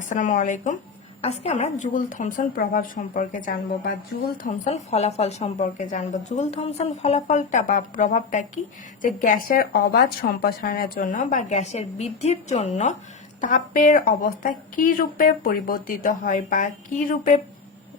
আসসালামু আলাইকুম। আজকে আমরা জুল থমসন প্রভাব সম্পর্কে জানব বা জুল থমসন ফলাফল সম্পর্কে জানব। জুল থমসন ফলাফলটা বা প্রভাবটা কি? যে গ্যাসের অবাধ সম্প্রসারণের জন্য বা গ্যাসের বৃদ্ধির জন্য তাপের অবস্থা কি রূপে পরিবর্তিত হয় বা কি রূপে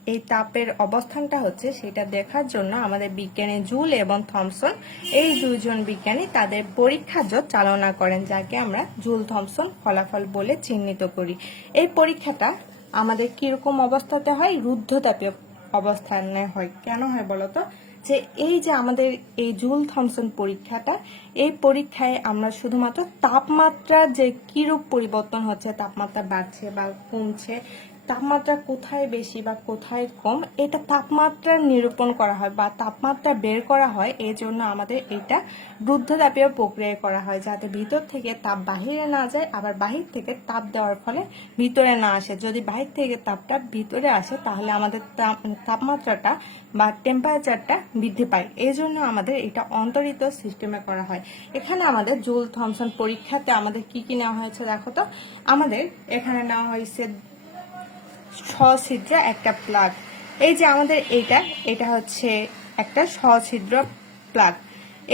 এই তাপের অবস্থানটা হচ্ছে সেটা দেখার জন্য আমাদের বিজ্ঞানী জুল এবং থমসন, এই দুইজন বিজ্ঞানী তাদের পরীক্ষা পরীক্ষাজ চালনা করেন, যাকে আমরা জুল থমসন ফলাফল বলে চিহ্নিত করি। এই পরীক্ষাটা আমাদের কীরকম অবস্থাতে হয়? রুদ্ধতাপীয় অবস্থানে হয়। কেন হয় বলতো? যে এই যে আমাদের এই জুল থমসন পরীক্ষাটা, এই পরীক্ষায় আমরা শুধুমাত্র তাপমাত্রার যে কিরূপ পরিবর্তন হচ্ছে, তাপমাত্রা বাড়ছে বা কমছে তাপমাত্রা কোথায় বেশি বা কোথায় কম, এটা তাপমাত্রা নিরূপণ করা হয় বা তাপমাত্রা বের করা হয় এই জন্য আমাদের এটা রুদ্ধতাপীয় প্রক্রিয়া করা হয়, যাতে ভিতর থেকে তাপ বাহিরে না যায়, আবার বাহির থেকে তাপ দেওয়ার ফলে ভিতরে না আসে। যদি বাহির থেকে তাপটা ভিতরে আসে, তাহলে আমাদের তাপ- তাপমাত্রাটা বা টেম্পারেচারটা বৃদ্ধি পায়। এই জন্য আমাদের এটা অন্তরিত সিস্টেমে করা হয়। এখানে আমাদের জুল থমসন পরীক্ষাতে আমাদের কি কি নেওয়া হয়েছে দেখো তো? আমাদের এখানে নেওয়া হয়েছে সছিদ্র একটা প্লাগ এই যে আমাদের এইটা, এটা হচ্ছে একটা সছিদ্র প্লাগ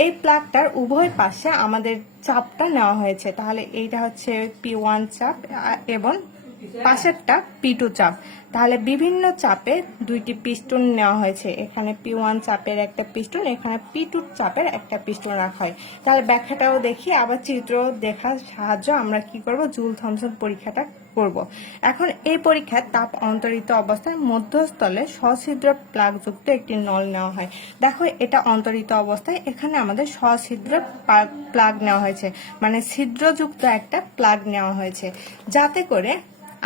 এই প্লাগটার উভয় পাশে আমাদের চাপটা নেওয়া হয়েছে। তাহলে এইটা হচ্ছে পি ওয়ান চাপ এবং পাশেরটা পি টু চাপ। তাহলে বিভিন্ন চাপে দুইটি পিস্টন নেওয়া হয়েছে। এখানে পি ওয়ান চাপের একটা পিস্টন এখানে পি টু চাপের একটা পিস্টন রাখা হয়। তাহলে ব্যাখ্যাটাও দেখি, আবার চিত্র দেখার সাহায্য আমরা কি করব? জুল থমসন পরীক্ষাটা করব। এখন এই পরীক্ষায় তাপ অন্তরিত অবস্থায় মধ্যস্থলে সছিদ্র প্লাগযুক্ত একটি নল নেওয়া হয়। দেখো, এটা অন্তরিত অবস্থায় এখানে আমাদের সছিদ্র প্লাগ নেওয়া হয়েছে। মানে ছিদ্রযুক্ত একটা প্লাগ নেওয়া হয়েছে। যাতে করে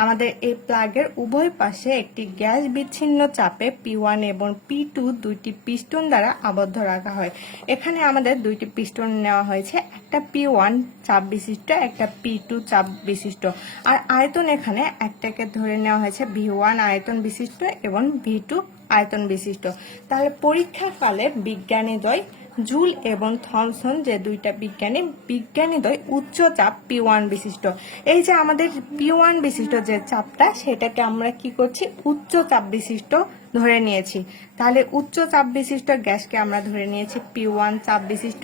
আমাদের এই প্লাগের উভয় পাশে একটি গ্যাস বিচ্ছিন্ন চাপে পি ওয়ান এবং পি টু দুইটি পিস্টন দ্বারা আবদ্ধ রাখা হয়। এখানে আমাদের দুইটি পিস্টন নেওয়া হয়েছে, একটা পি ওয়ান চাপ বিশিষ্ট, একটা পি টু চাপ বিশিষ্ট। আর আয়তন এখানে একটাকে ধরে নেওয়া হয়েছে ভি ওয়ান আয়তন বিশিষ্ট এবং ভি টু আয়তন বিশিষ্ট। তাহলে পরীক্ষাকালে বিজ্ঞানীদ্বয় জুল এবং থমসন যে দুইটা বিজ্ঞানী, বিজ্ঞানীদ্বয় উচ্চ চাপ পি ওয়ান বিশিষ্ট। এই যে আমাদের পি ওয়ান বিশিষ্ট যে চাপটা, সেটাকে আমরা কি করছি? উচ্চ চাপ বিশিষ্ট ধরে নিয়েছি। তাহলে উচ্চ চাপ বিশিষ্ট গ্যাসকে আমরা ধরে নিয়েছি পি ওয়ান চাপ বিশিষ্ট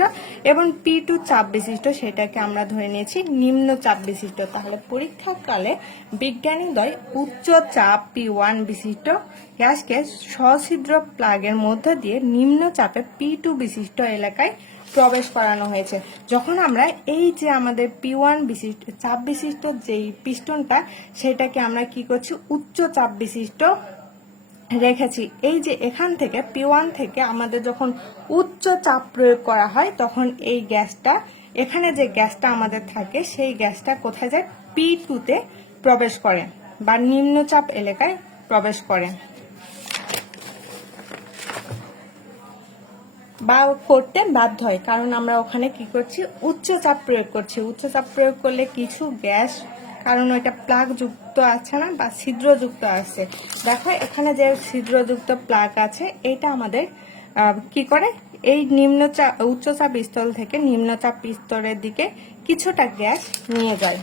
এবং পি টু চাপ বিশিষ্ট সেটাকে আমরা ধরে নিয়েছি নিম্ন চাপ বিশিষ্ট। তাহলে পরীক্ষাকালে বিজ্ঞানীদ্বয় উচ্চ চাপ পি ওয়ান বিশিষ্ট গ্যাসকে সছিদ্র প্লাগের মধ্য দিয়ে নিম্ন চাপে পি টু বিশিষ্ট এলাকায় প্রবেশ করানো হয়েছে। যখন আমরা এই যে আমাদের পি ওয়ান বিশিষ্ট, চাপ বিশিষ্ট যেই পিস্টনটা, সেটাকে আমরা কি করছি? উচ্চ চাপ বিশিষ্ট রেখেছি। এই যে এখান থেকে পি ওয়ান থেকে আমাদের যখন উচ্চ চাপ প্রয়োগ করা হয়, তখন এই গ্যাসটা, এখানে যে গ্যাসটা আমাদের থাকে, সেই গ্যাসটা কোথায় যায়? পি টুতে প্রবেশ করে বা নিম্নচাপ এলাকায় প্রবেশ করে। বা করতে বাধ্য হয়, কারণ আমরা ওখানে কি করছি? উচ্চ চাপ প্রয়োগ করছি। উচ্চ চাপ প্রয়োগ করলে কিছু গ্যাস কারণ ওইটা প্লাগ যুক্ত আছে না, বা ছিদ্রযুক্ত আছে। দেখো, এখানে যে ছিদ্রযুক্ত প্লাগ আছে, এটা আমাদের কি করে? এই নিম্নচাপ, উচ্চচাপ স্থল থেকে নিম্নচাপ স্তরের দিকে কিছুটা গ্যাস নিয়ে যায়।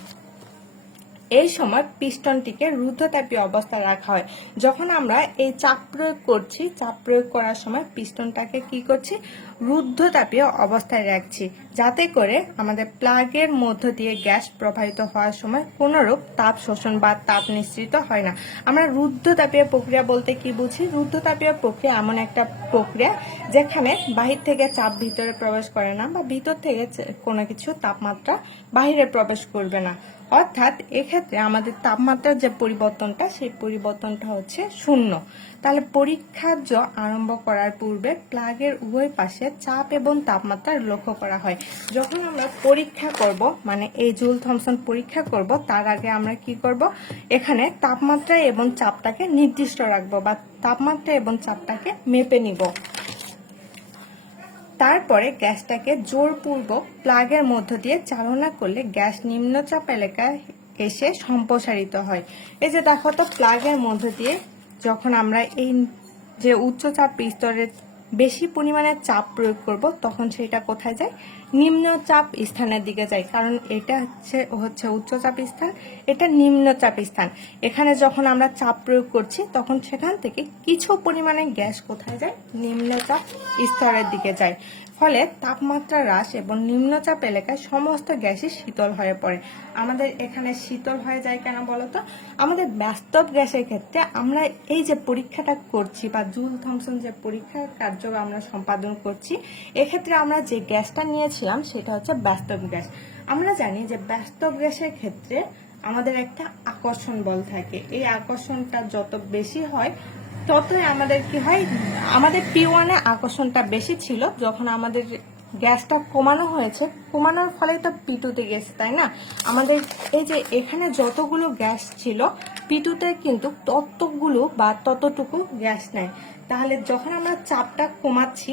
এই সময় পিস্টনটিকে রুদ্ধতাপীয় অবস্থায় রাখা হয়। যখন আমরা এই চাপ প্রয়োগ করছি, চাপ প্রয়োগ করার সময় পিস্টনটাকে কি করছি? রুদ্ধতাপীয় অবস্থায় রাখছি। যাতে করে আমাদের প্লাগের মধ্য দিয়ে গ্যাস প্রবাহিত হওয়ার সময় কোনোরূপ তাপ শোষণ বা তাপ নিঃসৃত হয় না। আমরা রুদ্ধতাপীয় প্রক্রিয়া বলতে কি বুঝি? রুদ্ধতাপীয় প্রক্রিয়া এমন একটা প্রক্রিয়া যেখানে বাহির থেকে চাপ ভিতরে প্রবেশ করে না বা ভিতর থেকে কোনো কিছু তাপমাত্রা বাহিরে প্রবেশ করবে না। অর্থাৎ এক্ষেত্রে আমাদের তাপমাত্রার যে পরিবর্তনটা, সেই পরিবর্তনটা হচ্ছে শূন্য। তাহলে পরীক্ষার জ আরম্ভ করার পূর্বে প্লাগের উভয় পাশে চাপ এবং তাপমাত্রা লক্ষ্য করা হয়। যখন আমরা পরীক্ষা করব মানে এই জুল থমসন পরীক্ষা করব, তার আগে আমরা কি করব? এখানে তাপমাত্রা এবং চাপটাকে নির্দিষ্ট রাখব বা তাপমাত্রা এবং চাপটাকে মেপে নিব। তারপরে গ্যাসটাকে জোরপূর্বক প্লাগের মধ্য দিয়ে চালনা করলে গ্যাস নিম্নচাপ এলাকায় এসে সম্প্রসারিত হয়। এই যে দেখো তো, প্লাগের মধ্য দিয়ে যখন আমরা এই যে উচ্চচাপ স্তরের বেশি পরিমাণে চাপ প্রয়োগ করব, তখন সেটা কোথায় যায়? নিম্নচাপ স্থানের দিকে যায় কারণ এটা হচ্ছে হচ্ছে উচ্চচাপ স্থান, এটা নিম্নচাপ স্থান। এখানে যখন আমরা চাপ প্রয়োগ করছি, তখন সেখান থেকে কিছু পরিমাণে গ্যাস কোথায় যায়? নিম্নচাপ স্তরের দিকে যায়। ফলে তাপমাত্রা হ্রাস এবং নিম্নচাপ এলাকায় সমস্ত গ্যাসই শীতল হয়ে পড়ে। আমাদের এখানে শীতল হয়ে যায় কেন বলতো? আমাদের বাস্তব গ্যাসের ক্ষেত্রে আমরা এই যে পরীক্ষাটা করছি বা জুল থমসন যে পরীক্ষার কার্য আমরা সম্পাদন করছি, এক্ষেত্রে আমরা যে গ্যাসটা নিয়েছিলাম সেটা হচ্ছে বাস্তব গ্যাস। আমরা জানি যে বাস্তব গ্যাসের ক্ষেত্রে আমাদের একটা আকর্ষণ বল থাকে। এই আকর্ষণটা যত বেশি হয়, ততই আমাদের কি হয়, আমাদের পি ওয়ানে আকর্ষণটা বেশি ছিল যখন আমাদের গ্যাসটা কমানো হয়েছে। কমানোর ফলে তো পি টুতে গেছে, তাই না? আমাদের এই যে এখানে যতগুলো গ্যাস ছিল পি টুতে কিন্তু ততগুলো বা ততটুকু গ্যাস নেয় তাহলে যখন আমরা চাপটা কমাচ্ছি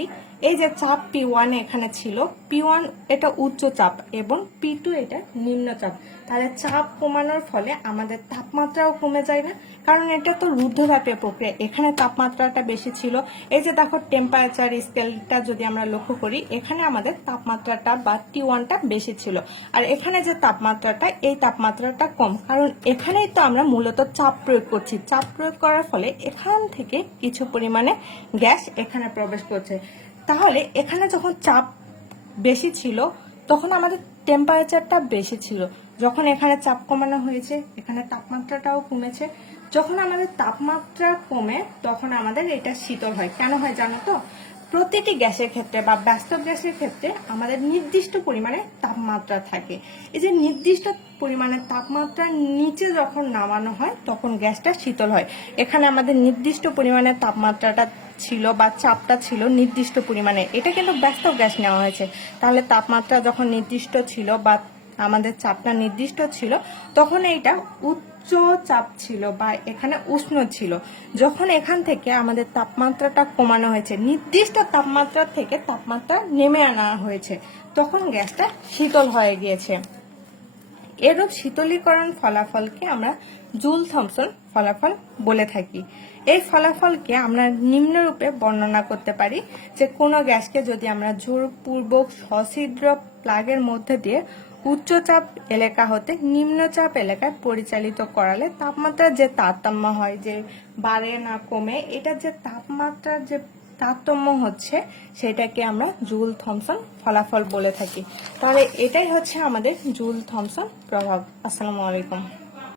এই যে চাপ পি ওয়ান এখানে ছিল পি ওয়ান এটা উচ্চ চাপ এবং পি টু এটা নিম্ন চাপ। তাহলে চাপ কমানোর ফলে আমাদের তাপমাত্রাও কমে যায় না কারণ এটা তো রুদ্ধব্যাপী প্রক্রিয়া, এখানে তাপমাত্রাটা বেশি ছিল। এই যে দেখো টেম্পারেচার স্কেলটা যদি আমরা লক্ষ্য করি, এখানে আমাদের তাপমাত্রাটা বা টি ওয়ানটা বেশি ছিল। আর এখানে যে তাপমাত্রাটা, এই তাপমাত্রাটা কম, কারণ এখানেই তো আমরা মূলত চাপ প্রয়োগ করছি। চাপ প্রয়োগ করার ফলে এখান থেকে কিছু পরিমাণে গ্যাস এখানে প্রবেশ করছে। তাহলে এখানে যখন চাপ বেশি ছিল, তখন আমাদের টেম্পারেচারটা বেশি ছিল। যখন এখানে চাপ কমানো হয়েছে, এখানে তাপমাত্রাটাও কমেছে। যখন আমাদের তাপমাত্রা কমে, তখন আমাদের এটা শীতল হয়। কেন হয় জানো তো? প্রতিটি গ্যাসের ক্ষেত্রে বা বাস্তব গ্যাসের ক্ষেত্রে আমাদের নির্দিষ্ট পরিমাণে তাপমাত্রা থাকে। এই যে নির্দিষ্ট পরিমাণে তাপমাত্রা নিচে যখন নামানো হয়, তখন গ্যাসটা শীতল হয়। এখানে আমাদের নির্দিষ্ট পরিমাণে তাপমাত্রাটা ছিল বা চাপটা ছিল নির্দিষ্ট পরিমাণে। এটা কিন্তু ব্যস্ত গ্যাস নেওয়া হয়েছে। তাহলে তাপমাত্রা যখন নির্দিষ্ট ছিল বা আমাদের চাপটা নির্দিষ্ট ছিল, তখন এইটা উচ্চ চাপ ছিল বা এখানে উষ্ণ ছিল, যখন এখান থেকে আমাদের তাপমাত্রাটা কমানো হয়েছে, নির্দিষ্ট তাপমাত্রা থেকে তাপমাত্রা নেমে আনা হয়েছে, তখন গ্যাসটা শীতল হয়ে গিয়েছে। এরূপ শীতলীকরণ ফলাফলকে আমরা জুল থমসন ফলাফল বলে থাকি। এই ফলাফলকে আমরা নিম্নরূপে বর্ণনা করতে পারি যে কোনো গ্যাসকে যদি আমরা জোরপূর্বক সছিদ্র প্লাগের মধ্যে দিয়ে উচ্চচাপ এলাকা হতে নিম্নচাপ এলাকায় পরিচালিত করালে তাপমাত্রার যে তারতম্য হয়, যে বাড়ে না কমে, এটা যে তাপমাত্রার যে তারতম্য হচ্ছে, সেটাকে আমরা জুল থমসন ফলাফল বলে থাকি। তাহলে এটাই হচ্ছে আমাদের জুল থমসন প্রভাব। আসসালামু আলাইকুম।